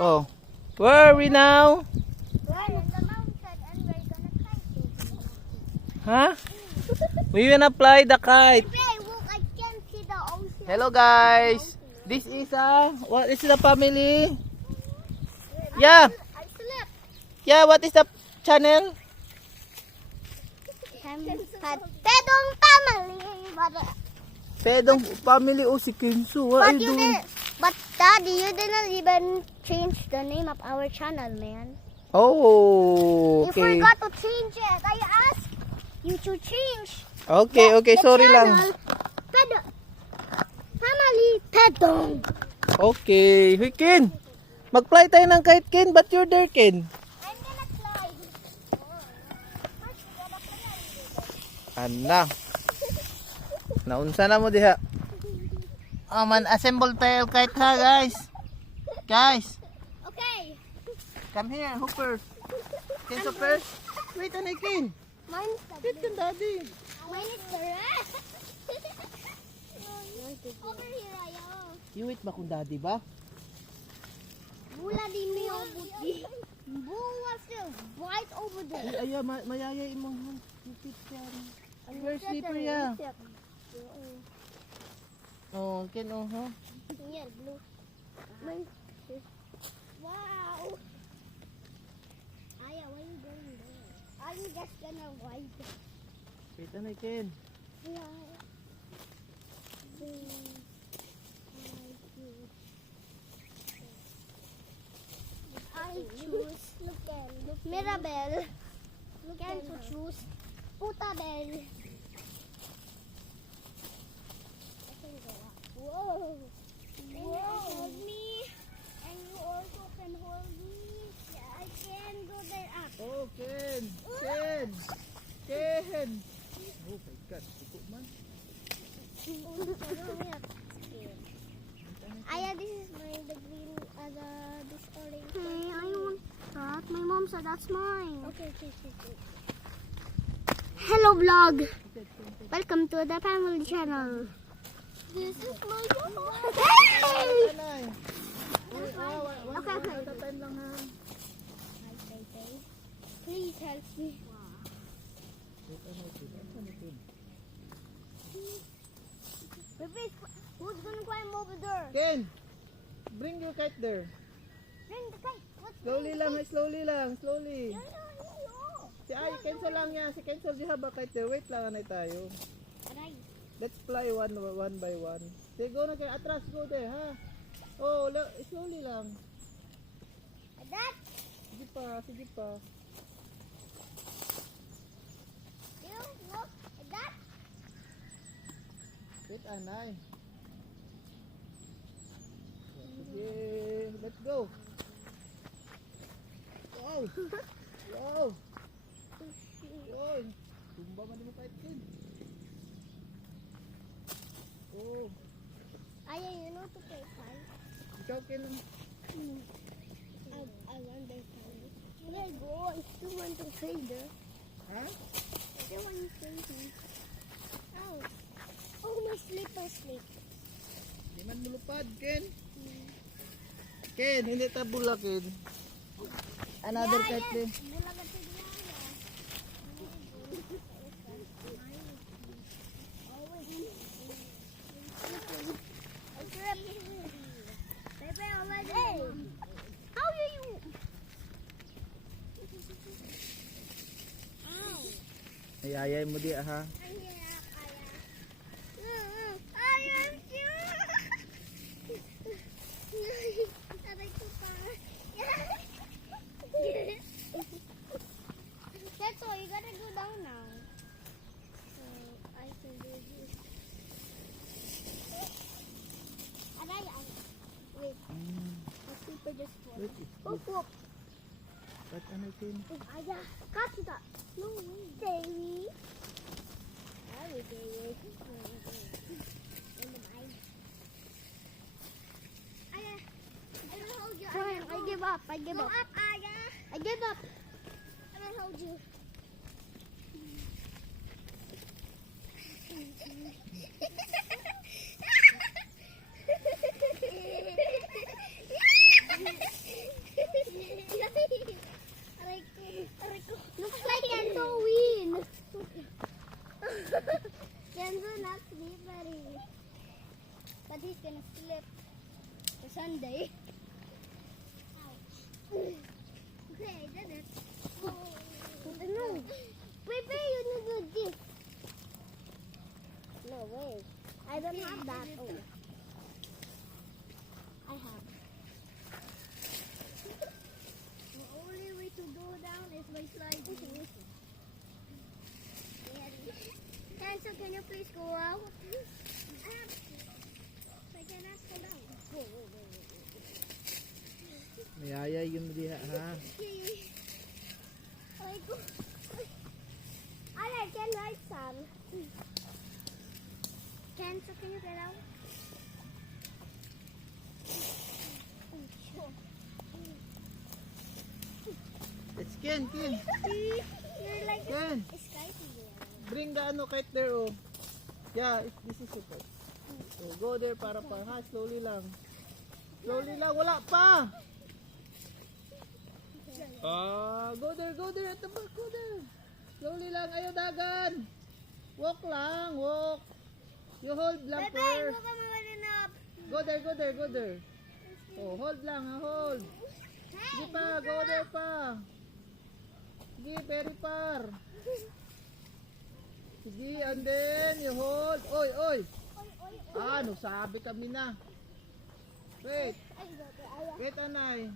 Oh, where are we now? We're on the mountain and we're gonna climb it. Huh? We wanna fly the kite. Hey, look, I can see the ocean. Hello guys. This is what is the family? Yeah. I slept. Yeah, what is the channel? Pedong family. Pedong family. Oh, si Kenzo. What are you doing? But Daddy, you didn't even change the name of our channel, man. Oh, You okay. forgot to change it. I asked you to change. Okay, okay, the sorry channel. lang. Family Pedong. Okay, hey Ken. Mag-fly tayo ng kite, Ken. But you're there, Ken. I'm gonna fly. Ana. Naunsa na mo diha. Oh man, assemble tayo kite ha, guys. Guys, Okay. come here. Who first? Ken so first? Wait, anay Ken. Mine's the Wait, Ken, daddy. Mine is the red. Over here, ayaw. You wait ba kung daddy ba? Bula di mi obuti. Bula still right over there. Ay, mayaya imong hupit yan. Where's slipper ya? Oh, Ken, oh, huh? Yeah, blue. Mine. Wow. Aya, why you going there? I'm just gonna ride. Wait, anay Ken. Yeah. I choose. Look at Mirabel. Look at to choose. Putabel. I can go up. Whoa. Can you hold me? And you also can hold me. Yeah, I can go there up. Oh, Ken. Ken. Ken. Oh my God, ito man. Aya, this is mine. The green, this orange. Hey, I want that. My mom said that's mine. Okay. Hello, vlog. Welcome to the family channel. This is my mom. Hey! Anay. Okay. Time lang ha. Please help me. Wait, anay Ken. Anay Ken. Baby, who's gonna climb over there? Ken, bring your kite there. Bring the kite. What's Slowly lang, slowly lang, slowly. No. Si cancel lang niya, si cancel di haba kite there. Wait lang, anay tayo. Aray. Let's fly one by one. Sige, go na kayo. Atras, go there, ha? Oh, slowly lang. That. Sige pa, sige pa. You look. That. Wait, anay. Sige, let's go. Wow! Wow! Yun! Tumba man mo kahit kin. Oh, Aya, you know to play fine. ikaw kin. I want their fine. Can I go? I still want to play there. Ha? I still want to play there. Oh. Oh, my slipper slip. Di man mulupad, Ken. Ken, hindi tabula, Ken. Another kite din. Bulaga sa diya. Hey, how do you? Ow. Ayayay mo di, ha? That's all, you gotta go down now. I can do this. Wait, the sleeper just falls. Wait, Whoop, whoop. Ba't ano, Ken? Aya, catch that. No, baby. Sorry, baby. In the mind. Aya, I will hold you. Aya, I give up. I give up. Go up, Aya. I give up. I will hold you. you please go out? I cannot go down. Mayayay yun mo diha ha. I go. I can write some. Can you get out? It's Ken. You're like Ken, a skype. bring the ano kite there oh. Yeah, this is super. Oh, go there para pa ha, slowly lang. Slowly lang, wala pa. Go there at the back, go there. Slowly lang, ayaw dagan. Walk lang, walk. You hold lang Bye-bye, first. huwag ka mawalin up. Go there. Oh, hold lang ha, hold. Sige pa, go there pa. Sige, very far. Sige, and then you hold. Oy. Oy. Ano, sabi kami na. Wait, Ay, gote, ayaw. wait anay.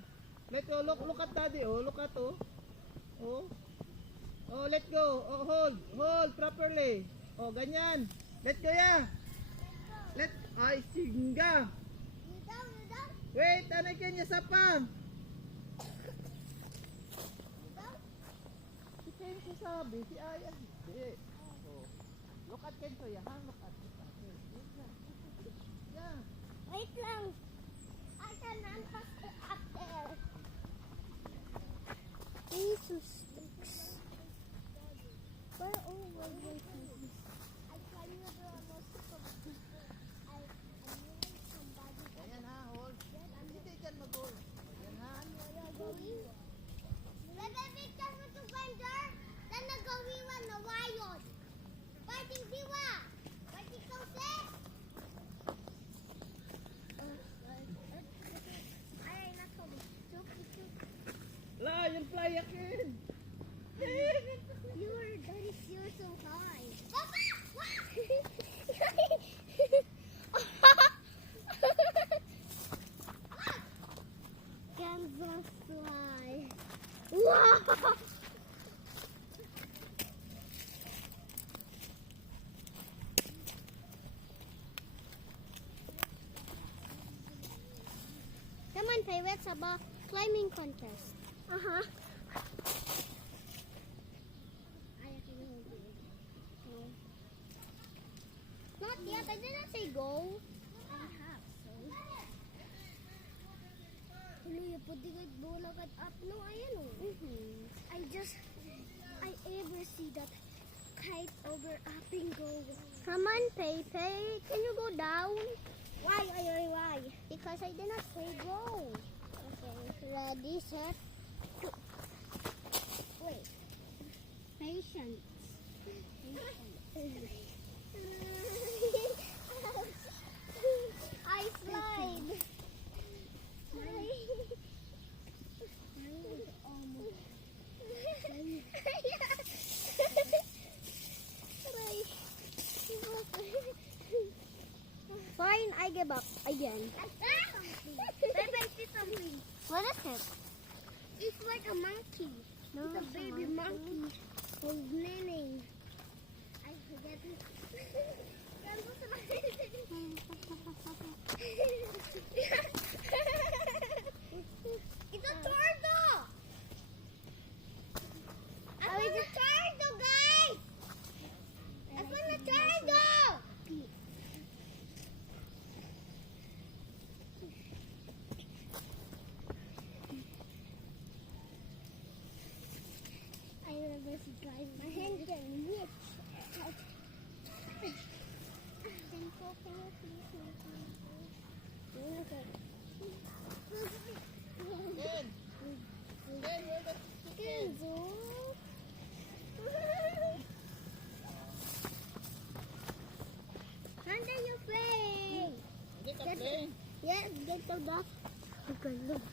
Let go, look at daddy, oh, look at oh. Oh. Oh, let go. Oh, hold properly. Oh, ganyan. Let go ya. Ay, singa. You down. Wait, anay kanya sa pang. Si Kenzo sabi, si Aya. Hindi. Oh. Look at Kenzo ya, ha? Look at Kenzo. Yeah. Wait lang. I cannot pass it up there. Jesus. Where all were you? I can never almost I knew somebody. Ayan ha, hold. Hindi dyan mag-hold. Ayan ha. Bebe, picture mo to Gwander. Dan nagawiwan na wayod. Parting diwa. Parting kause. Ay, nako. La, yung fly akin. You're so high. Papa! Kansas fly. Wow! Come on, pirates, about climbing contest. Uh-huh. I actually hold it. No. Not yet. I didn't say go. I have, so. Huluya po di kahit bulag at up. No, ayan o. I ever see that kite over up and go. Come on, Pepe. Can you go down? Why? Because I did not say go. Okay, ready, set, go. Wait. Patience. I slide. Fine, I give up again. I see something. What is it? It's like a monkey. No, it's a it's a baby monkey. monkey. Who's leaning. I forget it. It's a turtle! I found a turtle, guys! I found a turtle! I never see guys. My hand getting itch. Ken, where the chicken? Under your face. Hindi ka play. Yes, get the duck. Okay, look.